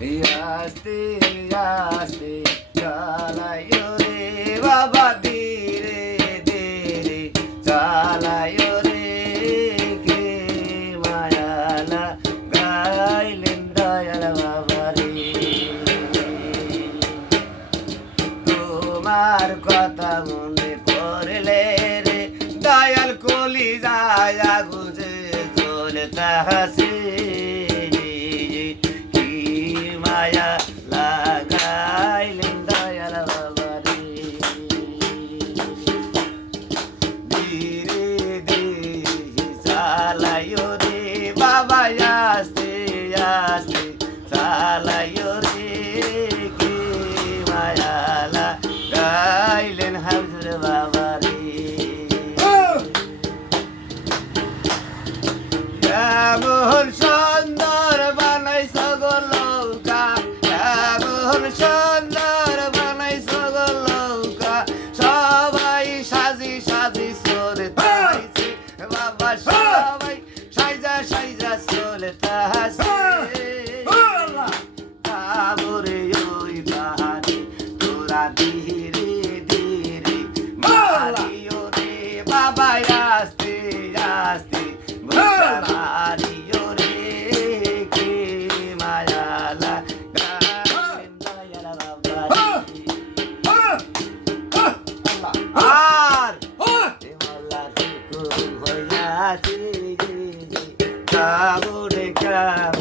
আস্তে আস্তে চালায় রে বাবা, ধীরে ধীরে চালায় রে কে মায়ালা, গাইলেন দয়াল বাবা তোমার কথা মনে পড়লে রে, দয়াল কলি যায় গুজে চলতে হাসি চালাইও রে, বাবা আস্তে আস্তে। চালাইও রে, কি মায়ালা। গাইলেন হাজুর বাবা রে। সুন্দর বানাই সগল সুন্দর মারিও রে কে দয়ালা বাবা আর হইয়াছে কাবুরে কামনে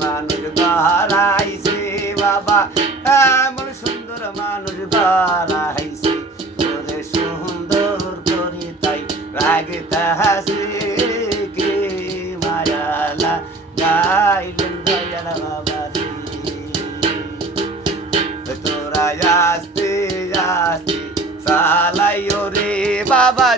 মানুষ গড়াইছে বাবা এমন সুন্দর মানুষ গড়াইছে আস্তে আস্তে চালাইও রে বাবা